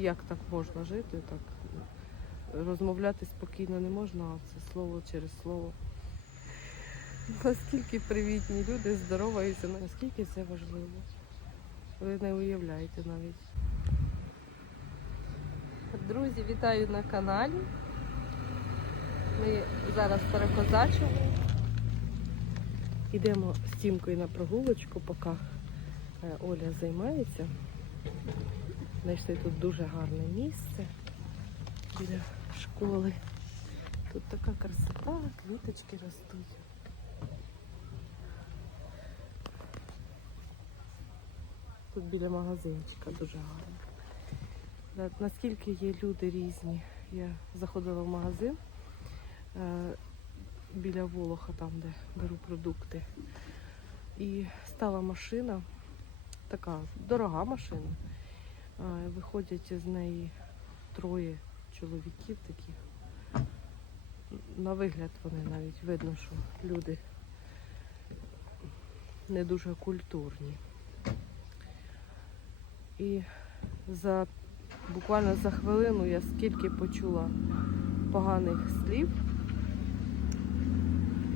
як так можна жити, так розмовляти спокійно не можна, а це слово через слово. Наскільки привітні люди здороваються, наскільки це важливо. Ви не уявляєте навіть. Друзі, вітаю на каналі. Ми зараз перекозачимо. Йдемо з Тімкою на прогулочку, поки е, Оля займається. Знайшли тут дуже гарне місце біля школи. Тут така красота, квіточки ростуть. Тут біля магазинчика дуже гарно. Наскільки є люди різні. Я заходила в магазин е, біля Волоха, там, де беру продукти. І стала машина, така дорога машина. Виходять з неї троє чоловіків таких. На вигляд вони навіть видно, що люди не дуже культурні. І за буквально за хвилину я скільки почула поганих слів,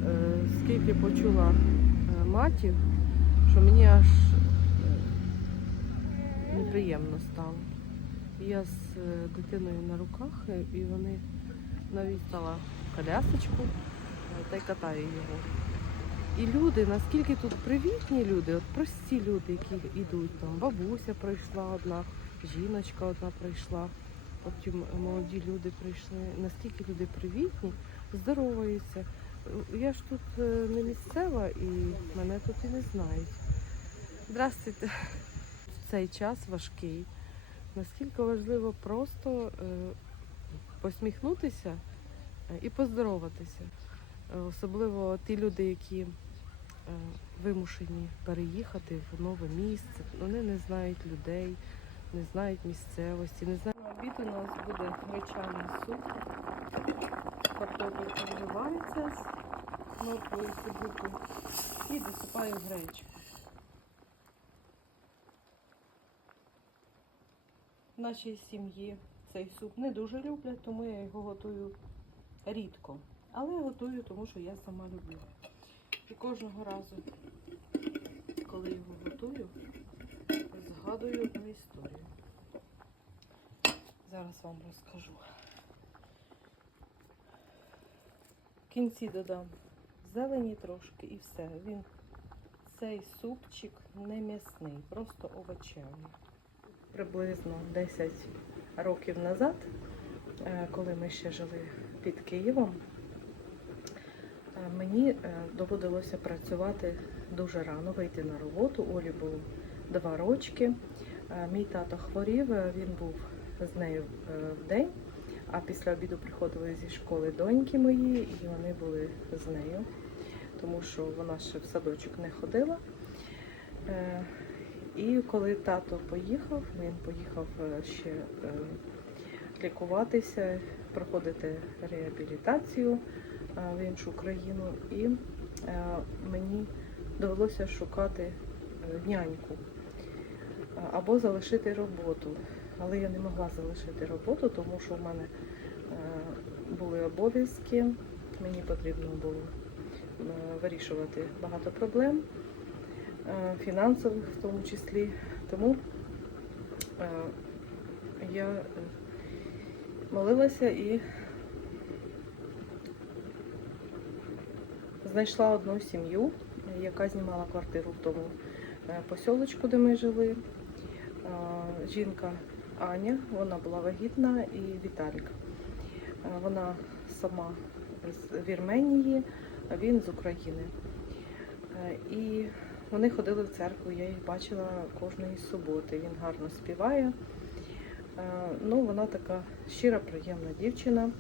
е, скільки почула е, матів, що мені аж неприємно стало. Я з е, дитиною на руках, е, і вони навіть стала колясочку е, та й катаю його. І люди, наскільки тут привітні люди, от прості люди, які йдуть там. Бабуся прийшла одна, жіночка одна прийшла, потім молоді люди прийшли. Наскільки люди привітні, здороваються. Я ж тут не місцева і мене тут і не знають. Здравствуйте. Цей час важкий. Наскільки важливо просто е, посміхнутися е, і поздороватися. Е, Особливо ті люди, які вимушені переїхати в нове місце. Вони не знають людей, не знають місцевості, не знають. На обід у нас буде гречаний суп. Картопелька вживається з морквою цибулькою і досипаю гречку. Нашій сім'ї цей суп не дуже люблять, тому я його готую рідко. Але готую, тому що я сама люблю. І кожного разу, коли його готую, згадую одну історію. Зараз вам розкажу. В кінці додам зелені трошки і все. Він цей супчик не м'ясний, просто овочевий. Приблизно 10 років назад, е, коли ми ще жили під Києвом, е, мені е, доводилося працювати дуже рано, вийти на роботу. Олі було два рочки. Мій тато хворів, він був з нею в день, а після обіду приходили зі школи доньки мої, і вони були з нею, тому що вона ще в садочок не ходила. І коли тато поїхав, він поїхав е, ще е, лікуватися, проходити реабілітацію е, в іншу країну, і мені довелося шукати няньку або залишити роботу. Але я не могла залишити роботу, тому що в мене були обов'язки, мені потрібно було вирішувати багато проблем фінансових в тому числі. Тому е, я е, молилася і знайшла одну сім'ю, яка знімала квартиру в тому е, посілочку, де ми жили. Е, Жінка Аня, вона була вагітна і Віталік. Е, Вона сама з Вірменії, а він з України. Е, І вони ходили в церкву, я їх бачила кожної суботи. Він гарно співає. Е, Ну, вона така щира, приємна дівчина.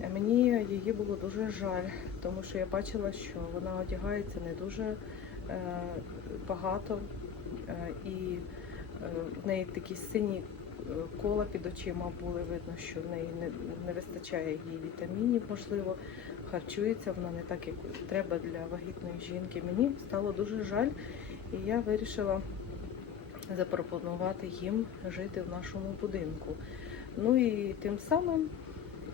Е, Мені її було дуже жаль, тому що я бачила, що вона одягається не дуже е, багато, і в неї такі сині кола під очима були. Видно, що в неї не, не вистачає їй вітамінів, можливо, харчується вона не так, як треба для вагітної жінки. Мені стало дуже жаль, і я вирішила запропонувати їм жити в нашому будинку. Ну і тим самим,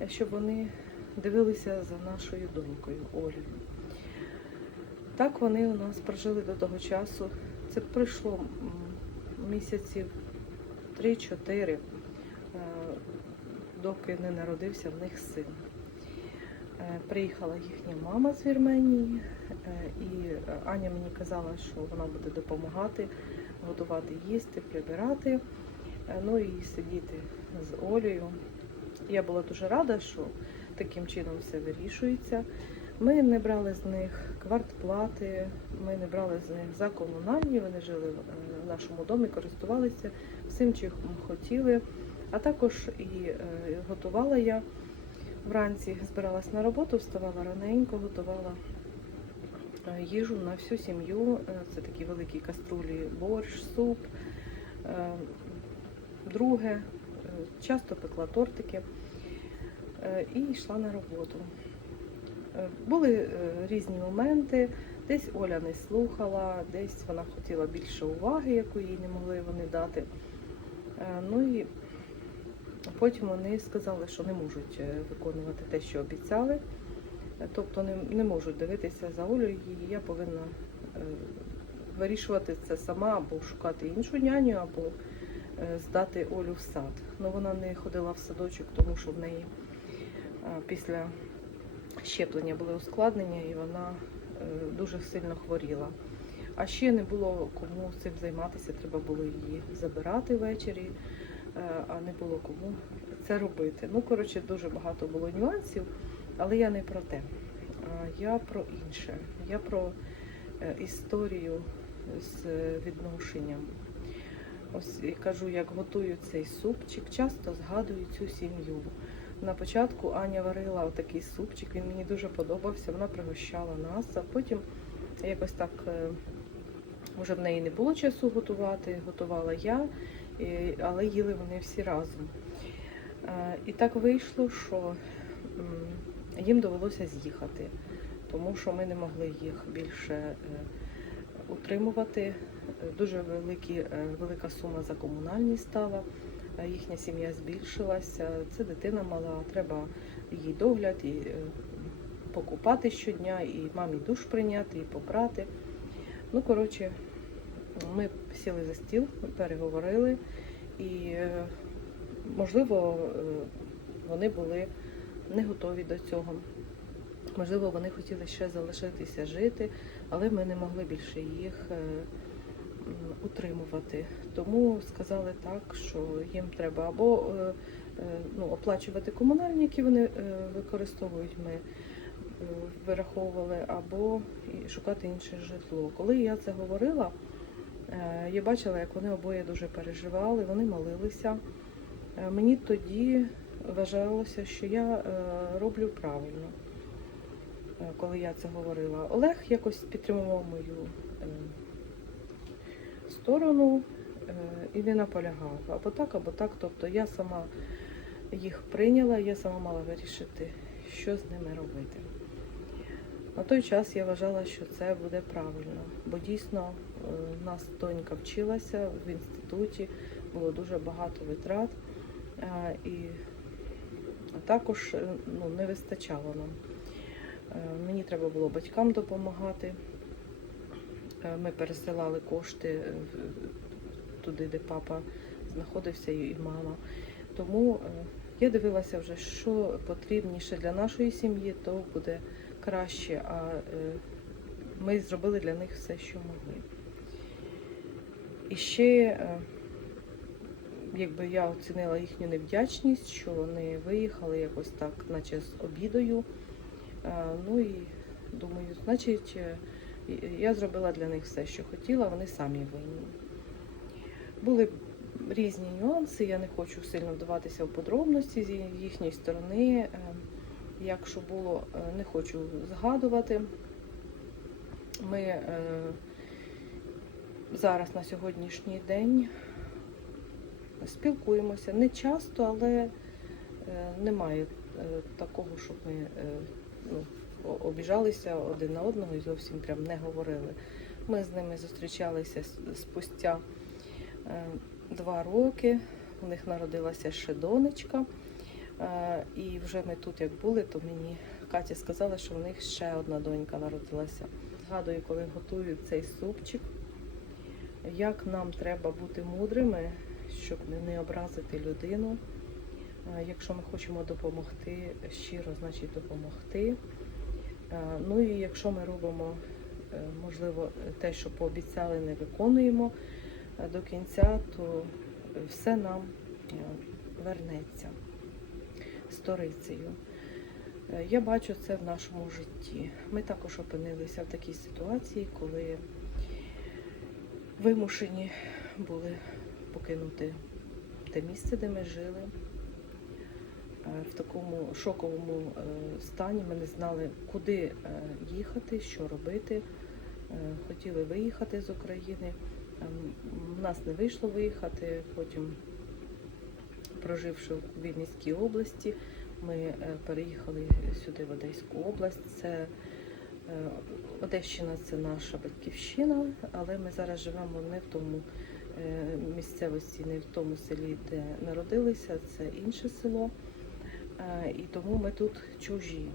щоб вони дивилися за нашою донькою Олею. Так вони у нас прожили до того часу. Це пройшло місяців 3-4, е, доки не народився в них син. Е, Приїхала їхня мама з Вірменії, е, і Аня мені казала, що вона буде допомагати готувати їсти, прибирати, е, ну і сидіти з Олею. Я була дуже рада, що таким чином все вирішується. Ми не брали з них квартплати, ми не брали з них за комунальні, вони жили в нашому домі, користувалися всім, чим хотіли. А також і готувала я вранці, збиралась на роботу, вставала раненько, готувала е, їжу на всю сім'ю. Е, Це такі великі каструлі, борщ, суп. Е, Друге, часто пекла тортики і йшла на роботу. Були різні моменти. Десь Оля не слухала, десь вона хотіла більше уваги, яку їй не могли вони дати. Ну і потім вони сказали, що не можуть е, виконувати те, що обіцяли. Е, Тобто не, не можуть дивитися за Олею, і я повинна е, вирішувати це сама або шукати іншу няню, або здати Олю в сад. Ну вона не ходила в садочок, тому що в неї після щеплення були ускладнення, і вона дуже сильно хворіла. А ще не було кому цим займатися, треба було її забирати ввечері, а не було кому це робити. Ну, коротше, дуже багато було нюансів, але я не про те. Я про інше. Я про е, історію з відношенням. Ось і кажу, як готую цей супчик, часто згадую цю сім'ю. На початку Аня варила отакий супчик, він мені дуже подобався, вона пригощала нас, а потім якось так е, вже в неї не було часу готувати, готувала я, але їли вони всі разом. Е, І так вийшло, що їм довелося з'їхати, тому що ми не могли їх більше е, утримувати. Дуже великі, е, велика сума за комунальні стала. Їхня сім'я збільшилася. Це дитина мала, треба їй догляд, і покупати щодня, і мамі душ прийняти, і попрати. Ну, коротше, ми сіли за стіл, переговорили, і, е, можливо, е, вони були не готові до цього. Можливо, вони хотіли ще залишитися жити, але ми не могли більше їх е, утримувати. Тому сказали так, що їм треба або ну, оплачувати комунальні, які вони використовують. Ми вираховували, або шукати інше житло. Коли я це говорила, я бачила, як вони обоє дуже переживали, вони молилися. Е, Мені тоді вважалося, що я е, роблю правильно, е, коли я це говорила. Олег якось підтримував мою е, сторону е, і не наполягав. Або так, або так. Тобто я сама їх прийняла, я сама мала вирішити, що з ними робити. На той час я вважала, що це буде правильно, бо дійсно е, в нас донька вчилася в інституті, було дуже багато витрат, е, і також е, ну, не вистачало нам. Е, Мені треба було батькам допомагати. Е, Ми пересилали кошти туди, де папа знаходився, і мама. Тому е, я дивилася вже, що потрібніше для нашої сім'ї, то буде краще. А е, ми зробили для них все, що могли. І ще, е, якби я оцінила їхню невдячність, що вони виїхали якось так, наче з обідою. Е, Ну і думаю, значить, я зробила для них все, що хотіла, вони самі винні. Були різні нюанси, я не хочу сильно вдаватися в подробності з їхньої сторони. Е, Як що було, е, не хочу згадувати. Ми е, зараз на сьогоднішній день спілкуємося не часто, але е, немає такого, щоб ми ну, обіжалися один на одного і зовсім прям не говорили. Ми з ними зустрічалися спустя два роки. У них народилася ще донечка. Е, І вже ми тут як були, то мені Катя сказала, що в них ще одна донька народилася. Згадую, коли готую цей супчик, як нам треба бути мудрими, щоб не образити людину. Е, Якщо ми хочемо допомогти щиро, значить допомогти. Е, Ну і якщо ми робимо, можливо, те, що пообіцяли, не виконуємо до кінця, то все нам вернеться сторицею. Е, Я бачу це в нашому житті. Ми також опинилися в такій ситуації, коли вимушені були покинути те місце, де ми жили. Е, В такому шоковому е, стані ми не знали, куди їхати, що робити. Хотіли виїхати з України. У нас не вийшло виїхати. Потім, проживши в Вінницькій області, ми е, переїхали сюди, в Одеську область. Це е, Одещина це наша батьківщина, але ми зараз живемо не в тому е, місцевості, не в тому селі, де народилися, це інше село. І тому ми тут чужі.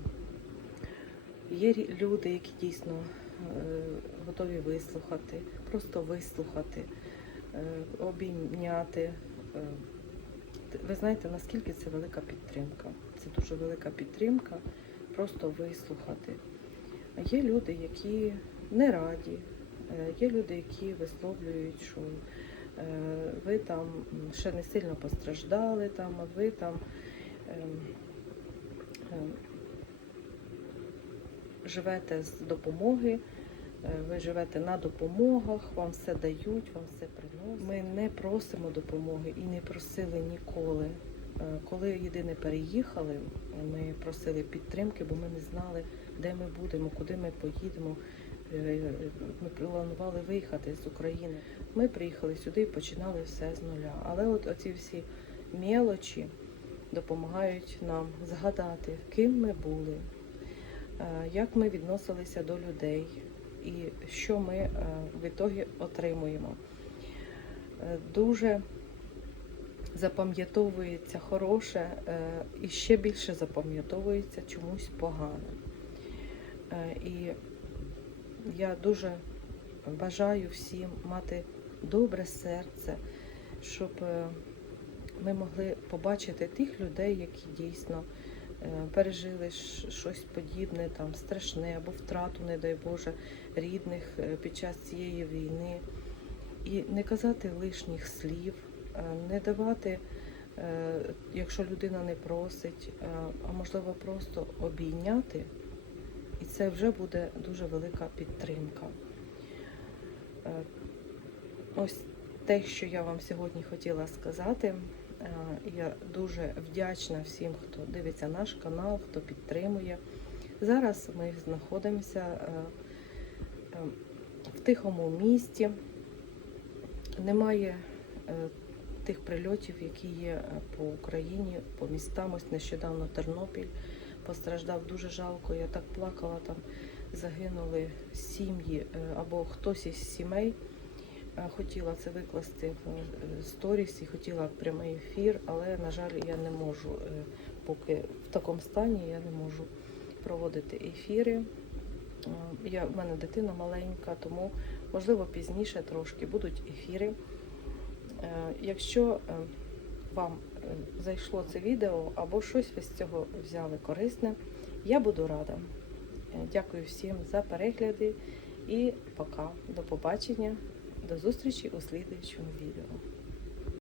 Є люди, які дійсно готові вислухати, просто вислухати, обійняти. Ви знаєте, наскільки це велика підтримка. Це дуже велика підтримка, просто вислухати. Є люди, які не раді, е, є люди, які висловлюють, що е, ви там ще не сильно постраждали, там, ви там ем, ем, живете з допомоги, ви живете на допомогах, вам все дають, вам все приносять. Ми не просимо допомоги і не просили ніколи. Е, Коли єдине переїхали, ми просили підтримки, бо ми не знали, де ми будемо, куди ми поїдемо. Е, Ми планували виїхати з України. Ми приїхали сюди і починали все з нуля. Але от оці всі мелочі допомагають нам згадати, ким ми були, е, як ми відносилися до людей і що ми е, в ітогі отримуємо. Е, Дуже запам'ятовується хороше е, і ще більше запам'ятовується чомусь погане. І я дуже бажаю всім мати добре серце, щоб ми могли побачити тих людей, які дійсно пережили щось подібне, там страшне або втрату, не дай Боже, рідних е, під час цієї війни. І не казати лишніх слів, е, не давати, е, якщо людина не просить, е, а можливо просто обійняти, і це вже буде дуже велика підтримка. Е, Ось те, що я вам сьогодні хотіла сказати. Е, Я дуже вдячна всім, хто дивиться наш канал, хто підтримує. Зараз ми знаходимося е, е, в тихому місті. Немає тих прильотів, які є по Україні, по містам. Ось нещодавно Тернопіль постраждав дуже жалко. Я так плакала, там загинули сім'ї або хтось із сімей. Е, Хотіла це викласти в е, сторіс і хотіла прямий ефір, але, на жаль, я не можу, е, поки в такому стані я не можу проводити ефіри. Я, в мене дитина маленька, тому можливо пізніше трошки будуть ефіри. Якщо вам зайшло це відео або щось ви з цього взяли корисне, я буду рада. Дякую всім за перегляди і пока. До побачення, до зустрічі у слідуючому відео.